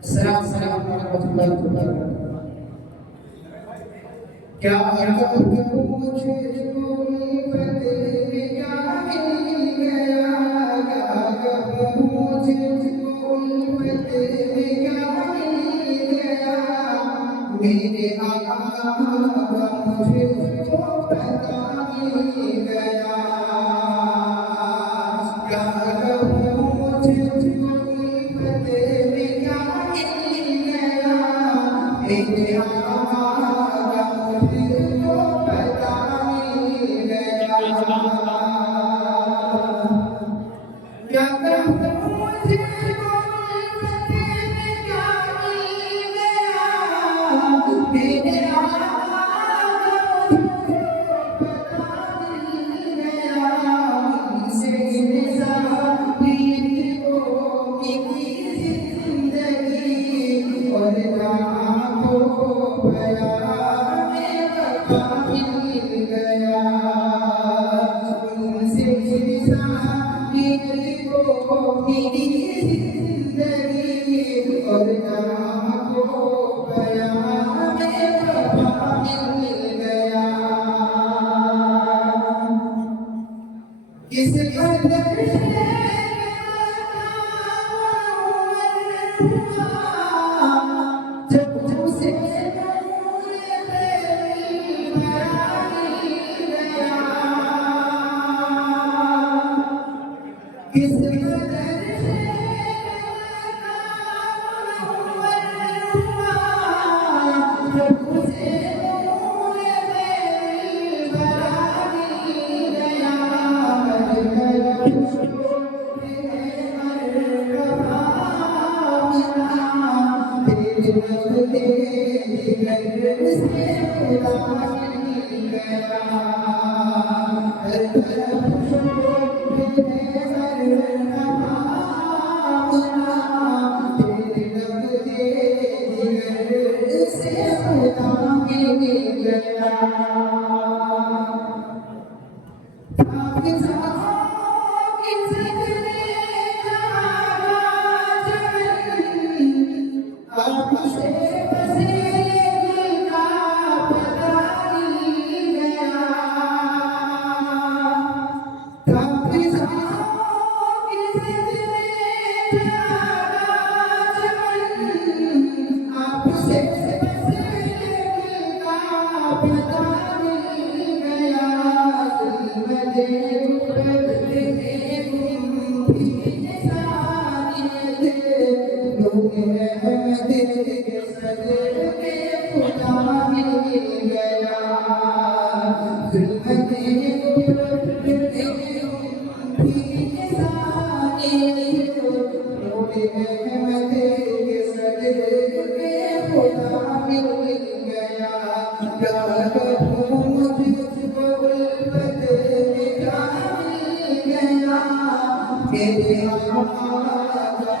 अस्सलाम वालेकुम warahmatullahi wabarakatuh। क्या करूं मुझको उल्फत में क्या मिल गया, क्या करूं मुझको उल्फत में क्या मिल गया, मेरे आका का मुझको पता मिल गया। क्या करूं मुझको उल्फत में क्या मिल गया, मेरे आका का मुझको पता मिल गया। क्या करूं मुझको उल्फत में क्या मिल गया, मेरे आका का मुझको पता मिल गया। उनसे इंसानियत को मिली जिंदगी और लाखों बयां में पता मिल गया। उनसे इंसानियत को मिली जिंदगी और लाखों बयां में पता मिल गया। किस कदर जब तुझसे नूर तेरी बयानी गया। किस कदर जब तुझसे नूर तेरी बयानी गया। मेरे आका का